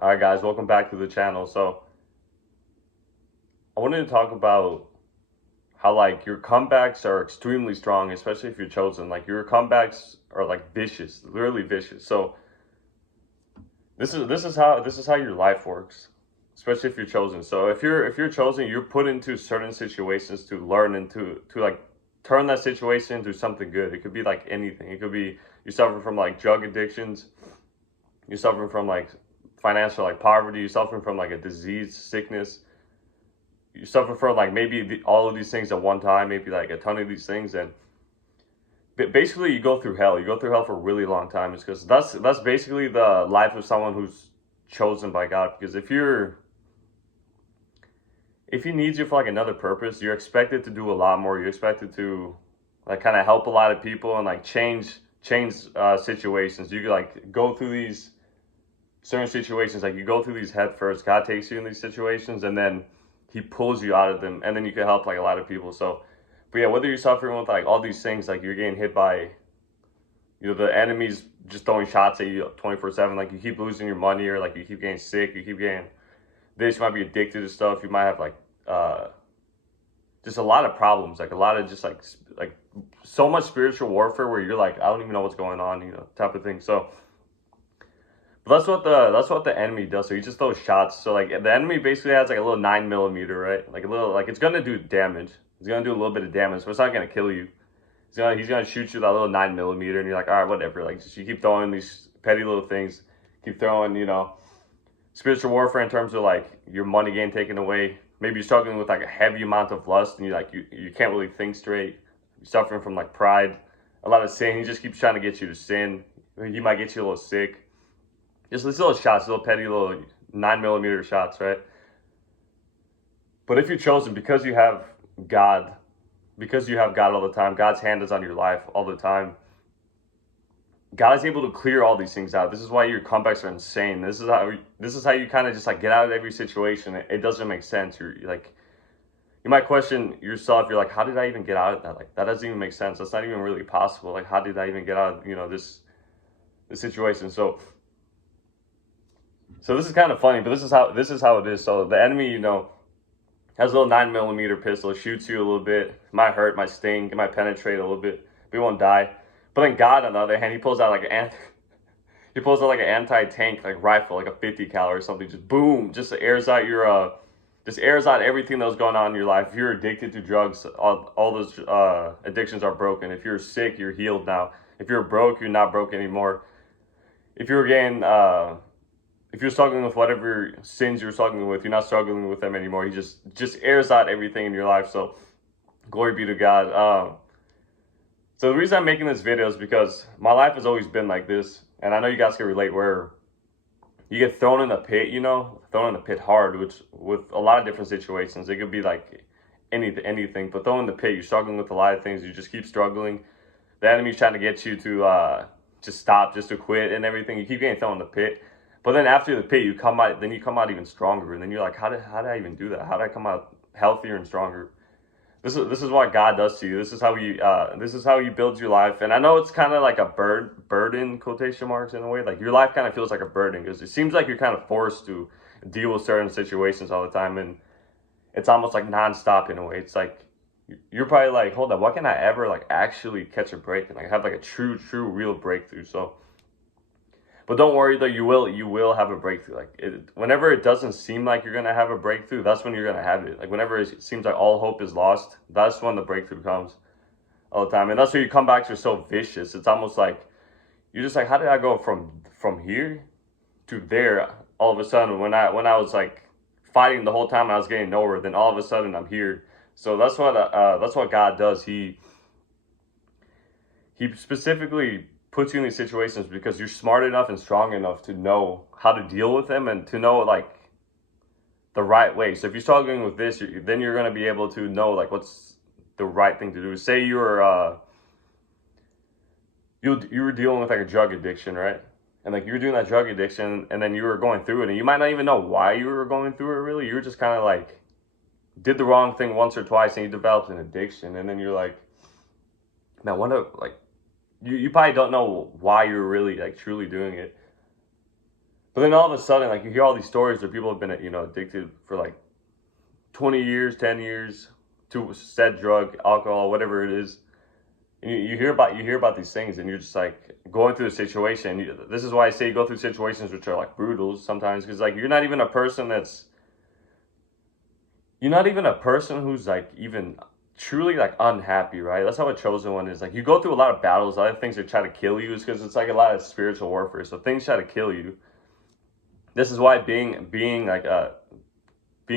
All right, guys, welcome back to the channel. So, I wanted to talk about how like your comebacks are extremely strong, especially if you're chosen. Like your comebacks are like vicious, literally vicious. So, this is how your life works, especially if you're chosen. So, if you're chosen, you're put into certain situations to learn and to like turn that situation into something good. It could be like anything. It could be you suffer from like drug addictions, you suffering from like financial like poverty, you suffering from like a disease, sickness, you suffer from like maybe all of these things at one time, maybe like a ton of these things, and basically you go through hell. You go through hell for a really long time. It's because that's basically the life of someone who's chosen by God. Because if He needs you for like another purpose, you're expected to do a lot more. You're expected to like kind of help a lot of people and like change situations. You could like go through these certain situations, like you go through these head first. God takes you in these situations, and then He pulls you out of them, and then you can help like a lot of people. So, but yeah, whether you're suffering with like all these things, like you're getting hit by, the enemies just throwing shots at you 24/7, like you keep losing your money, or like you keep getting sick, you keep getting this, you might be addicted to stuff, you might have like uh just a lot of problems, like a lot of just like so much spiritual warfare where you're like, I don't even know what's going on, type of thing. So but that's what the enemy does. So he just throws shots. So like the enemy basically has like a little 9 millimeter, right? Like a little, like it's gonna do damage. It's gonna do a little bit of damage, but it's not gonna kill you. He's gonna shoot you that little 9 millimeter, and you're like, all right, whatever. Like just you keep throwing these petty little things, keep throwing, spiritual warfare in terms of like your money getting taken away. Maybe you're struggling with like a heavy amount of lust, and you can't really think straight. You're suffering from like pride, a lot of sin. He just keeps trying to get you to sin. He might get you a little sick. Just these little shots, little petty little 9 millimeter shots, right? But if you're chosen God, because you have God all the time, God's hand is on your life all the time. God is able to clear all these things out. This is why your comebacks are insane. This is how you kind of just like get out of every situation. It doesn't make sense. You're like you might question yourself. You're like, how did I even get out of that? Like that doesn't even make sense. That's not even really possible. Like how did I even get out of this situation? So this is kind of funny, but this is how it is. So the enemy, has a little 9 millimeter pistol, shoots you a little bit. It might hurt, might sting, it might penetrate a little bit, but you won't die. But then God, on the other hand, he pulls out like he pulls out like an anti-tank like rifle, like a 50 cal or something. Just boom, just airs out everything that was going on in your life. If you're addicted to drugs, all those addictions are broken. If you're sick, you're healed now. If you're broke, you're not broke anymore. If you're getting if you're struggling with whatever sins you're struggling with, you're not struggling with them anymore. He just airs out everything in your life. So glory be to God. So the reason I'm making this video is because my life has always been like this, and I know you guys can relate. Where you get thrown in the pit, thrown in the pit hard, which with a lot of different situations. It could be like anything, but thrown in the pit, you're struggling with a lot of things. You just keep struggling. The enemy's trying to get you to just stop, just to quit and everything. You keep getting thrown in the pit. But then after the pit, you come out even stronger. And then you're like, how did I even do that? How did I come out healthier and stronger? This is what God does to you. This is how He builds your life. And I know it's kind of like a burden, quotation marks, in a way. Like your life kind of feels like a burden because it seems like you're kind of forced to deal with certain situations all the time, and it's almost like nonstop in a way. It's like you're probably like, hold up, what can I ever like actually catch a break and like have like a true real breakthrough? So but don't worry though, you will have a breakthrough. Whenever it doesn't seem like you're gonna have a breakthrough, that's when you're gonna have it. Like whenever it seems like all hope is lost, that's when the breakthrough comes all the time. And that's where you come back to so vicious. It's almost like you're just like, how did I go from here to there all of a sudden when I was like fighting the whole time I was getting nowhere, then all of a sudden I'm here. So that's what God does. He specifically puts you in these situations because you're smart enough and strong enough to know how to deal with them and to know like the right way. So if you're struggling with this, then you're gonna be able to know like what's the right thing to do. Say you were dealing with like a drug addiction, right? And like you were doing that drug addiction, and then you were going through it, and you might not even know why you were going through it. Really, you were just kind of like did the wrong thing once or twice, and you developed an addiction, and then you're like, man, wonder like you probably don't know why you're really like truly doing it. But then all of a sudden, like you hear all these stories where people have been, addicted for like 20 years, 10 years to said drug, alcohol, whatever it is. And you hear about these things, and you're just like going through a situation. This is why I say go through situations which are like brutal sometimes, because like you're not even a person who's like even truly like unhappy, right? That's how a chosen one is. Like you go through a lot of battles, a lot of things that try to kill you, is because it's like a lot of spiritual warfare. So things try to kill you. This is why being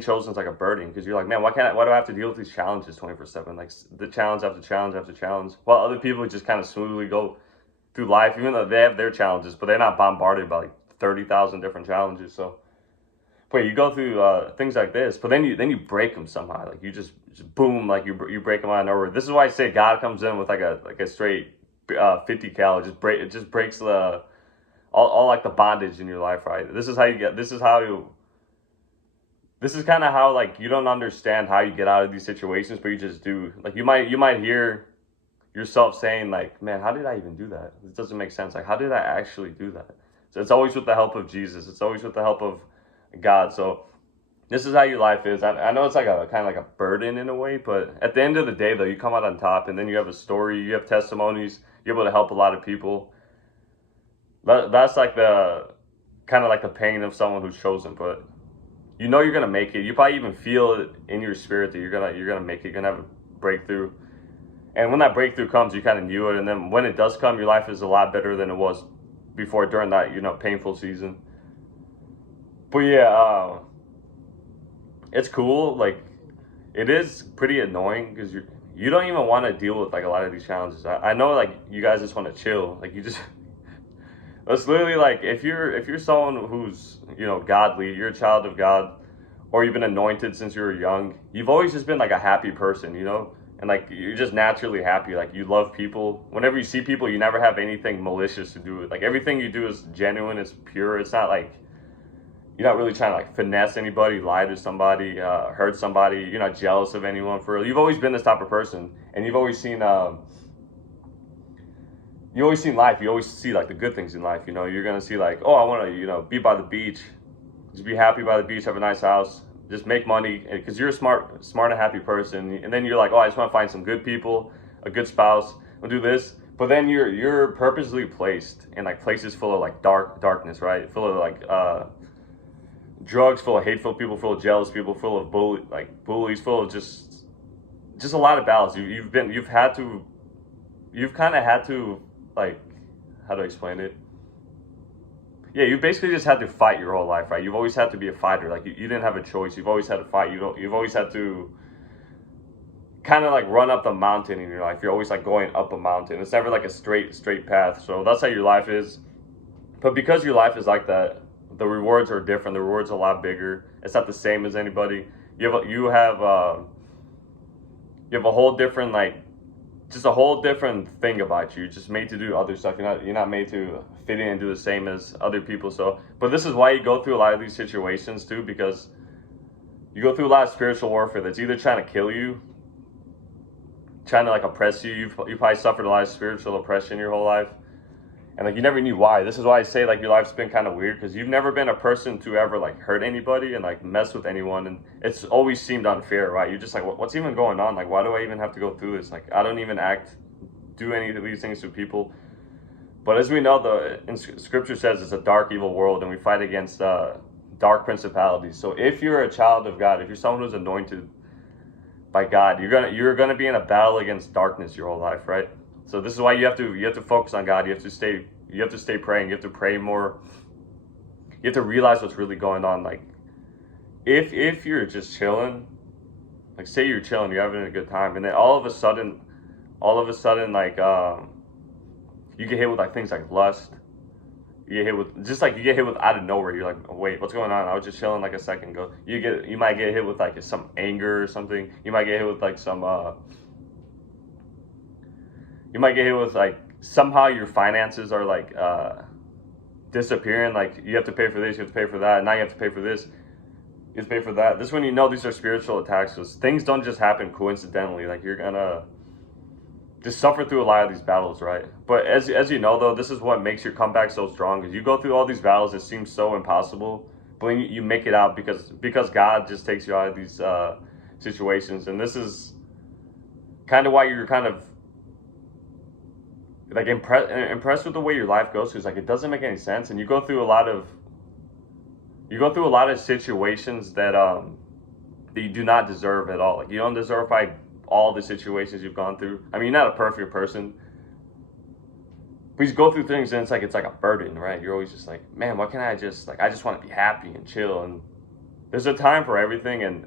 chosen is like a burden, because you're like, man, why do I have to deal with these challenges 24/7? Like the challenge after challenge after challenge, while other people just kind of smoothly go through life, even though they have their challenges, but they're not bombarded by like 30,000 different challenges. So, but you go through things like this, but then you break them somehow. Like you just boom, like you break them out of nowhere. This is why I say God comes in with like a straight 50 cal. It just breaks the all like the bondage in your life, right? This is kind of how like you don't understand how you get out of these situations, but you just do. Like you might hear yourself saying like, "Man, how did I even do that? This doesn't make sense. Like, how did I actually do that?" So it's always with the help of Jesus. It's always with the help of God. So this is how your life is. I know it's like a kind of like a burden in a way, but at the end of the day, though, you come out on top, and then you have a story, you have testimonies, you're able to help a lot of people. That's like the kind of like the pain of someone who's chosen, but you're gonna make it. You probably even feel it in your spirit that you're gonna make it. You're gonna have a breakthrough, and when that breakthrough comes, you kind of knew it. And then when it does come, your life is a lot better than it was before during that painful season. But yeah, it's cool. Like it is pretty annoying because you don't even want to deal with like a lot of these challenges. I know like you guys just want to chill. Like you just it's literally like if you're someone who's godly, you're a child of God, or you've been anointed since you were young. You've always just been like a happy person, and like you're just naturally happy. Like you love people. Whenever you see people, you never have anything malicious to do with. Like everything you do is genuine. It's pure. It's not like you're not really trying to like finesse anybody, lie to somebody, hurt somebody. You're not jealous of anyone for real. You've always been this type of person, and you always seen life. You always see like the good things in life. You're gonna see like, oh, I want to, be by the beach, just be happy by the beach, have a nice house, just make money, because you're a smart and happy person. And then you're like, oh, I just want to find some good people, a good spouse, I'll do this. But then you're purposely placed in like places full of like darkness, right? Full of like drugs, full of hateful people, full of jealous people, full of bullies, full of just a lot of battles. You've kind of had to, like, how do I explain it? Yeah, you basically just had to fight your whole life, right? You've always had to be a fighter. Like you didn't have a choice. You've always had to fight. You've always had to kind of like run up the mountain in your life. You're always like going up a mountain. It's never like a straight path. So that's how your life is. But because your life is like that, the rewards are different. The rewards are a lot bigger. It's not the same as anybody. You have a whole different like just a whole different thing about you. You're just made to do other stuff. You're not made to fit in and do the same as other people. So, but this is why you go through a lot of these situations too, because you go through a lot of spiritual warfare that's either trying to kill you, trying to like oppress you. You probably suffered a lot of spiritual oppression your whole life, and like you never knew why. This is why I say like your life's been kind of weird, because you've never been a person to ever like hurt anybody and like mess with anyone, and it's always seemed unfair, right? You're just like, what's even going on? Like, why do I even have to go through this? Like, I don't even do any of these things to people. But as we know, Scripture says it's a dark, evil world, and we fight against dark principalities. So if you're a child of God, if you're someone who's anointed by God, you're gonna be in a battle against darkness your whole life, right? So this is why you have to focus on God. You have to stay praying. You have to pray more. You have to realize what's really going on. Like if you're just chilling, like say you're chilling, you're having a good time, and then all of a sudden, like you get hit with like things like lust. You get hit with out of nowhere. You're like, oh, wait, what's going on? I was just chilling like a second ago. You might get hit with like some anger or something. You might get hit with like some you might get hit with like somehow your finances are like disappearing. Like you have to pay for this, you have to pay for that, now you have to pay for this, you have to pay for that. This is when you know these are spiritual attacks, because things don't just happen coincidentally. Like just suffer through a lot of these battles, right? But as you know, though, this is what makes your comeback so strong. Because you go through all these battles, it seems so impossible, but when you make it out because God just takes you out of these situations, and this is kind of why you're kind of like impressed with the way your life goes, because like it doesn't make any sense, and you go through a lot of situations that that you do not deserve at all. Like you don't deserve like all the situations you've gone through. I mean, you're not a perfect person, but you go through things and it's like a burden, right? You're always just like, man, what can I just like? I just want to be happy and chill. And there's a time for everything. And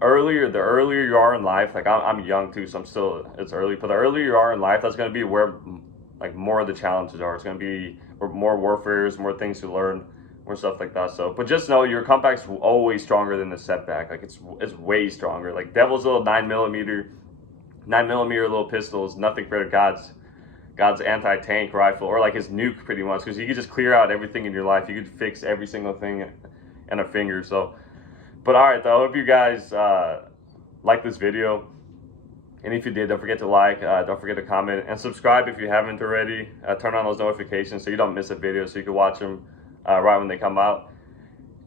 the earlier you are in life, like I'm young too, so it's early. But the earlier you are in life, that's going to be where like more of the challenges are. It's going to be more warfares, more things to learn, more stuff like that. So, but just know your comeback's always stronger than the setback. Like it's way stronger. Like Devil's little 9mm little pistol is nothing compared to God's anti-tank rifle, or like his nuke, pretty much, because you could just clear out everything in your life. You could fix every single thing in a finger. So, but all right, though, I hope you guys like this video. And if you did, don't forget to like, don't forget to comment, and subscribe if you haven't already. Turn on those notifications so you don't miss a video, so you can watch them right when they come out.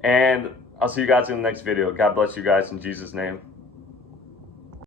And I'll see you guys in the next video. God bless you guys in Jesus' name.